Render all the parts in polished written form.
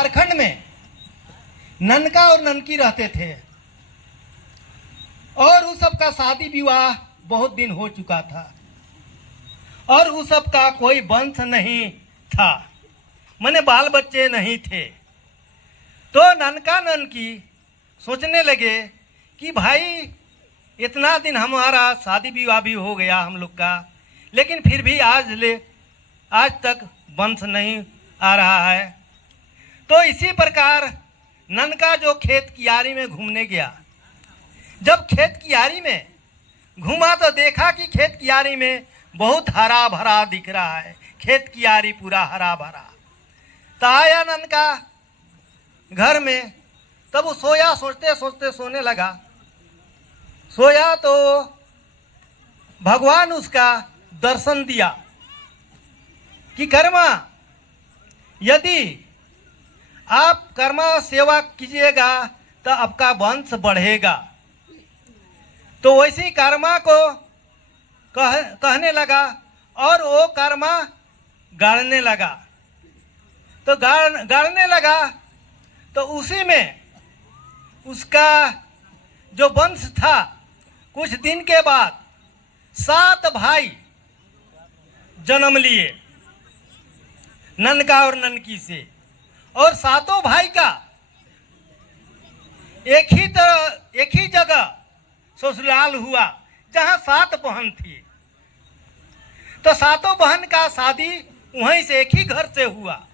झारखंड में ननका और ननकी रहते थे और उस सब का शादी विवाह बहुत दिन हो चुका था और उस सब का कोई वंश नहीं था, माने बाल बच्चे नहीं थे। तो ननका ननकी सोचने लगे कि भाई इतना दिन हमारा शादी विवाह भी हो गया हम लोग का, लेकिन फिर भी आज तक वंश नहीं आ रहा है। तो इसी प्रकार ननका जो खेत कियारी में घूमने गया, जब खेत कियारी में घूमा तो देखा कि खेत कियारी में बहुत हरा भरा दिख रहा है, खेत कियारी पूरा हरा भरा। तो आया ननका घर में, तब वो सोया, सोचते सोचते सोने लगा। सोया तो भगवान उसका दर्शन दिया कि कर्मा, यदि आप कर्मा सेवा कीजिएगा तो आपका वंश बढ़ेगा। तो वैसी कर्मा को कहने लगा और वो कर्मा गाड़ने लगा। तो गाड़ने लगा तो उसी में उसका जो वंश था, कुछ दिन के बाद 7 भाई जन्म लिए ननका और ननकी से, और 7 भाई का एक ही जगह ससुराल हुआ जहां 7 बहन थी। तो 7 बहन का शादी वहीं से एक ही घर से हुआ।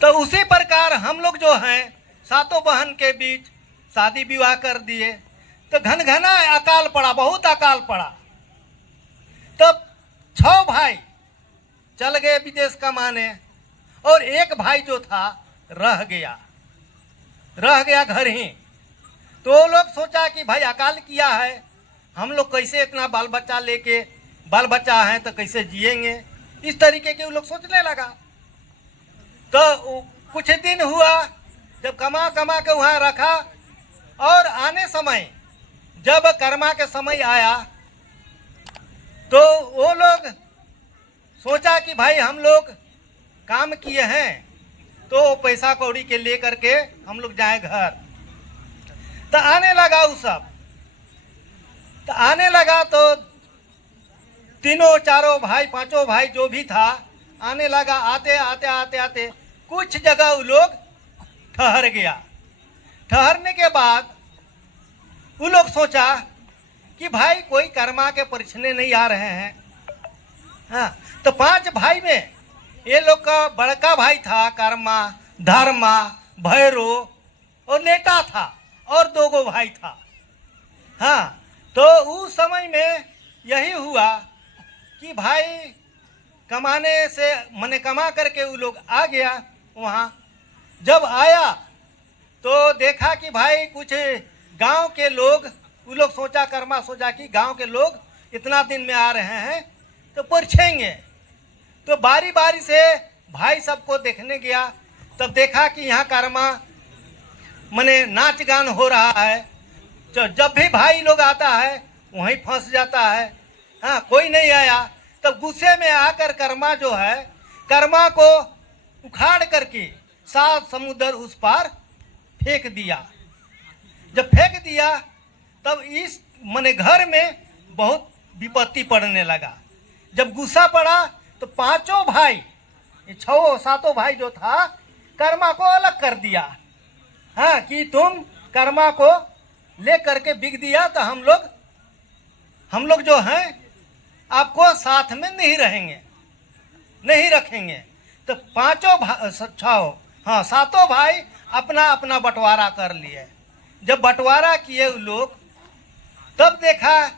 तो उसी प्रकार हम लोग जो हैं 7 बहन के बीच शादी विवाह कर दिए। तो घना अकाल पड़ा, बहुत अकाल पड़ा। तब 6 भाई चल गए विदेश कमाने और एक भाई जो था रह गया घर ही। तो वो लोग सोचा कि भाई अकाल किया है, हम लोग कैसे इतना बाल बच्चा है तो कैसे जिएंगे, इस तरीके के वो लोग सोचने लगा। तो कुछ दिन हुआ जब कमा के वहाँ रखा, और आने समय जब कर्मा के समय आया तो वो लोग सोचा कि भाई हम लोग काम किए हैं तो पैसा कौड़ी के ले करके हम लोग जाए घर। तो आने लगा वो सब, तो आने लगा तो 3 4 भाई 5 भाई जो भी था आने लगा। आते कुछ जगह वो लोग ठहर गया। ठहरने के बाद वो लोग सोचा कि भाई कोई कर्मा के परिछने नहीं आ रहे हैं। हाँ, तो 5 भाई में ये लोग का बड़का भाई था कर्मा, धर्मा, भैरो और नेता था, और 2 भाई था। हाँ, तो उस समय में यही हुआ कि भाई कमाने से मने कमा करके वो लोग आ गया वहाँ। जब आया तो देखा कि भाई कुछ गांव के लोग, वो लोग सोचा, कर्मा सोचा कि गांव के लोग इतना दिन में आ रहे हैं तो पूछेंगे। तो बारी बारी से भाई सबको देखने गया। तब देखा कि यहाँ कर्मा मने नाच गान हो रहा है। तो जब भी भाई लोग आता है वहीं फंस जाता है। हाँ, कोई नहीं आया। तब गुस्से में आकर कर्मा जो है, कर्मा को उखाड़ करके 7 समुद्र उस पार फेंक दिया। जब फेंक दिया तब इस मने घर में बहुत विपत्ति पड़ने लगा। जब गुस्सा पड़ा तो 5 भाई, 6 7 भाई जो था, कर्मा को अलग कर दिया। हाँ, कि तुम कर्मा को ले करके बिक दिया तो हम लोग जो हैं आपको साथ में नहीं रखेंगे। तो 7 भाई अपना अपना बंटवारा कर लिए। जब बंटवारा किए वो लोग, तब देखा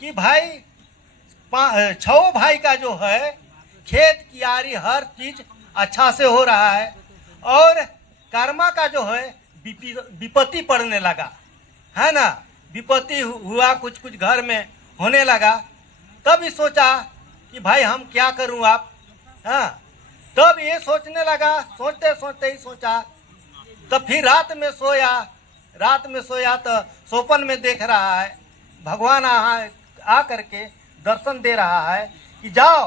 कि भाई 6 भाई का जो है खेत कियारी हर चीज अच्छा से हो रहा है, और कर्मा का जो है विपत्ति पड़ने लगा, है ना। विपत्ति हुआ, कुछ घर में होने लगा। तब ही सोचा कि भाई हम क्या करूं आप। हाँ, तब ये सोचने लगा, सोचते ही सोचा। तब फिर रात में सोया तो सोपन में देख रहा है भगवान आ करके दर्शन दे रहा है कि जाओ,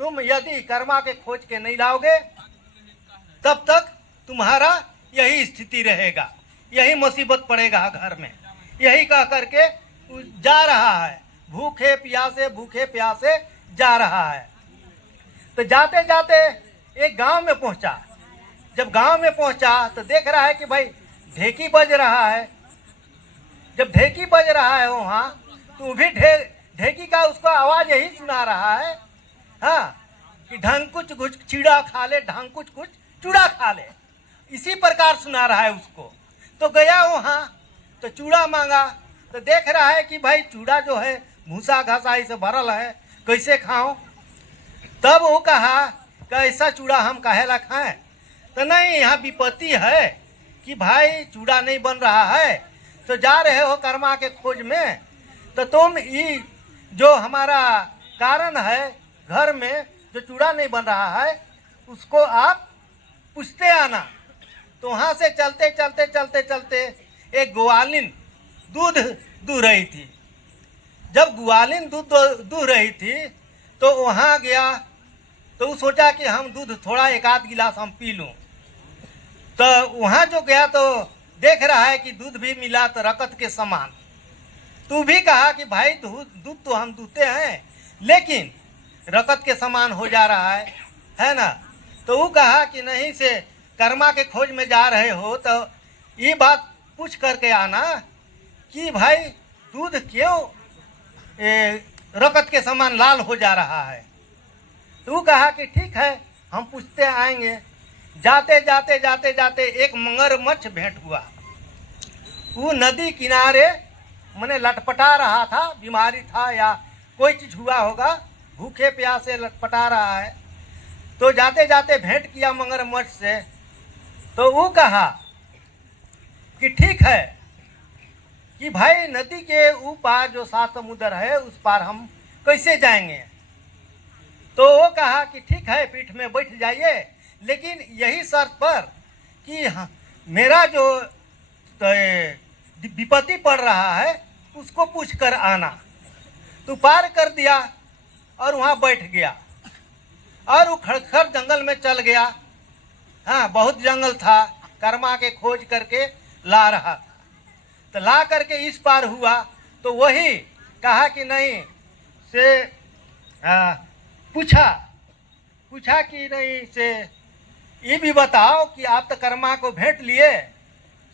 तुम यदि कर्मा के खोज के नहीं लाओगे तब तक तुम्हारा यही स्थिति रहेगा, यही मुसीबत पड़ेगा घर में। यही कह करके जा रहा है, भूखे प्यासे जा रहा है। तो जाते जाते एक गांव में पहुंचा। जब गांव में पहुंचा तो देख रहा है कि भाई ढेकी बज रहा है। जब ढेकी बज रहा है वहाँ, तो भी ढेकी का उसको आवाज यही सुना रहा है, हाँ, कि ढंग कुछ चिड़ा खा ले, ढंग कुछ चूड़ा खा ले, इसी प्रकार सुना रहा है उसको। तो गया वहाँ तो चूड़ा मांगा, तो देख रहा है कि भाई चूड़ा जो है भूसा घसाई से भरल है, कैसे खाऊं। तब वो कहा कि ऐसा चूड़ा हम काहेला खाएं। तो नहीं, यहाँ विपत्ति है कि भाई चूड़ा नहीं बन रहा है, तो जा रहे हो कर्मा के खोज में, तो तुम ये जो हमारा कारण है घर में जो चूड़ा नहीं बन रहा है उसको आप पूछते आना। तो वहाँ से चलते एक ग्वालिन दूध दूह रही थी। जब ग्वालिन दूध दूह रही थी तो वहाँ गया, तो वो सोचा कि हम दूध थोड़ा एक आध गिलास हम पी लूँ। तो वहाँ जो गया तो देख रहा है कि दूध भी मिला तो रकत के समान। तू भी कहा कि भाई दूध तो हम दूते हैं, लेकिन रकत के समान हो जा रहा है ना। तो वो कहा कि नहीं, से कर्मा के खोज में जा रहे हो तो ये बात पूछ करके आना कि भाई दूध क्यों रकत के समान लाल हो जा रहा है। तो वो कहा कि ठीक है, हम पूछते आएंगे। जाते एक मगरमच्छ भेंट हुआ। वो नदी किनारे मने लटपटा रहा था, बीमारी था या कोई चीज हुआ होगा, भूखे प्यासे लटपटा रहा है। तो जाते भेंट किया मगरमच्छ से। तो वो कहा कि ठीक है कि भाई नदी के ऊपर पार जो 7 समुद्र है उस पार हम कैसे जाएंगे। तो वो कहा कि ठीक है, पीठ में बैठ जाइए, लेकिन यही शर्त पर कि मेरा जो विपत्ति पड़ रहा है उसको पूछ कर आना। तो पार कर दिया और वहाँ बैठ गया और वो खड़खड़ जंगल में चल गया। हाँ, बहुत जंगल था, कर्मा के खोज करके ला रहा था। तो ला करके इस पार हुआ तो वही कहा कि नहीं, से पूछा कि नहीं, से ये भी बताओ कि आप तो कर्मा को भेंट लिए,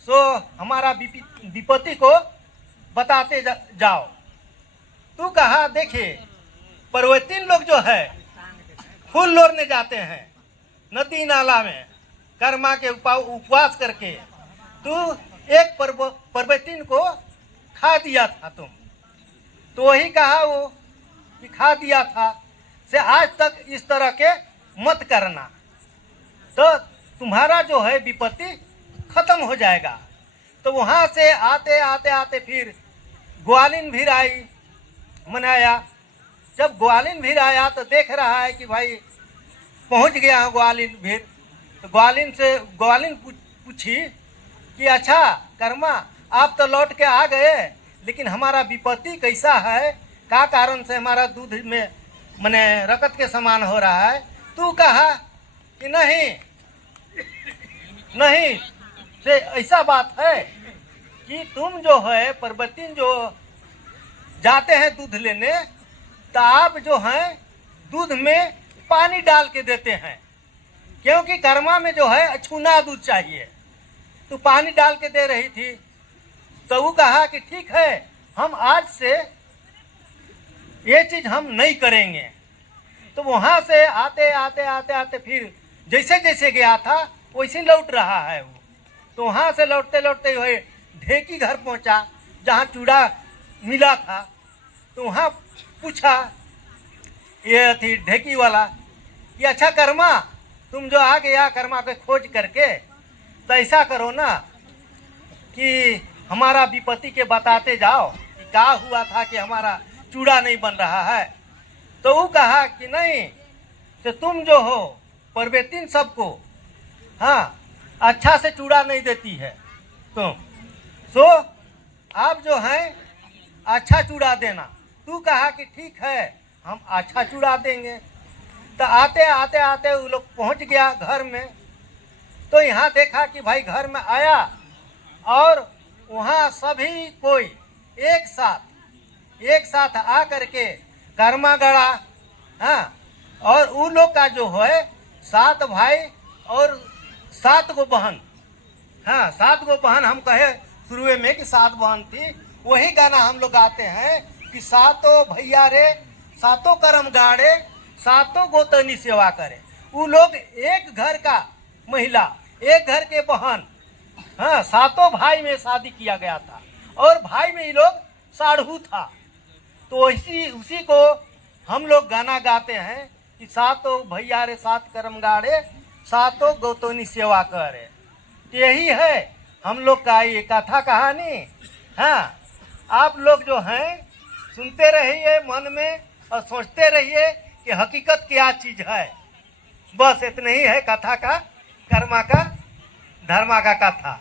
सो हमारा विपत्ति को बताते जाओ। तू कहा देखिए, पर्वतीन लोग जो है फूल लोरने जाते हैं नदी नाला में कर्मा के उपवास करके, तू एक पर्वतीन को खा दिया था तुम। तो वही कहा वो कि खा दिया था, से आज तक इस तरह के मत करना, तो तुम्हारा जो है विपत्ति खत्म हो जाएगा। तो वहाँ से आते फिर ग्वालिन भीर आई, मनाया। जब ग्वालिन भीर आया तो देख रहा है कि भाई पहुँच गया है ग्वालिन भीर। तो ग्वालिन पूछी कि अच्छा कर्मा, आप तो लौट के आ गए, लेकिन हमारा विपत्ति कैसा है, क्या कारण से हमारा दूध में मने रकत के समान हो रहा है। तू कहा कि नहीं, से ऐसा बात है कि तुम जो है पर्वतीन जो जाते हैं दूध लेने, तो आप जो हैं दूध में पानी डाल के देते हैं, क्योंकि कर्मा में जो है अछूना दूध चाहिए। तो पानी डाल के दे रही थी। तो वो कहा कि ठीक है, हम आज से ये चीज हम नहीं करेंगे। तो वहां से आते फिर जैसे गया था वैसे लौट रहा है वो। तो वहां से लौटते हुए ढेकी घर पहुंचा जहाँ चूड़ा मिला था। तो वहाँ पूछा ये थी ढेकी वाला कि अच्छा कर्मा, तुम जो आ गया कर्मा को खोज करके, तो ऐसा करो ना कि हमारा विपत्ति के बताते जाओ कि क्या हुआ था कि हमारा चूड़ा नहीं बन रहा है। तो वो कहा कि नहीं, तो तुम जो हो पर्वतीन सबको, हाँ, अच्छा से चूड़ा नहीं देती है तुम, सो आप जो हैं अच्छा चूड़ा देना। तू कहा कि ठीक है, हम अच्छा चूड़ा देंगे। तो आते वो लोग पहुंच गया घर में। तो यहाँ देखा कि भाई घर में आया और वहाँ सभी कोई एक साथ आ करके कर्मा गड़ा। हाँ, और उन लोग का जो है 7 भाई और 7 गो बहन। हाँ, 7 गो बहन हम कहे शुरू में कि 7 बहन थी। वही गाना हम लोग गाते हैं कि सातों भैया रे सातों कर्म गाड़े सातों गोतनी सेवा करे। वो लोग एक घर का महिला, एक घर के बहन। हाँ, 7 भाई में शादी किया गया था और भाई में ये लोग साढ़ू था। तो उसी को हम लोग गाना गाते हैं कि सातों भैया रे 7 कर्म गाड़े सातों गोतनी सेवा करे। यही है हम लोग का ये कथा कहानी। हाँ, आप लोग जो हैं सुनते रहिए मन में और सोचते रहिए कि हकीकत क्या चीज है। बस इतना ही है कथा का, कर्मा का, धर्मा का कथा।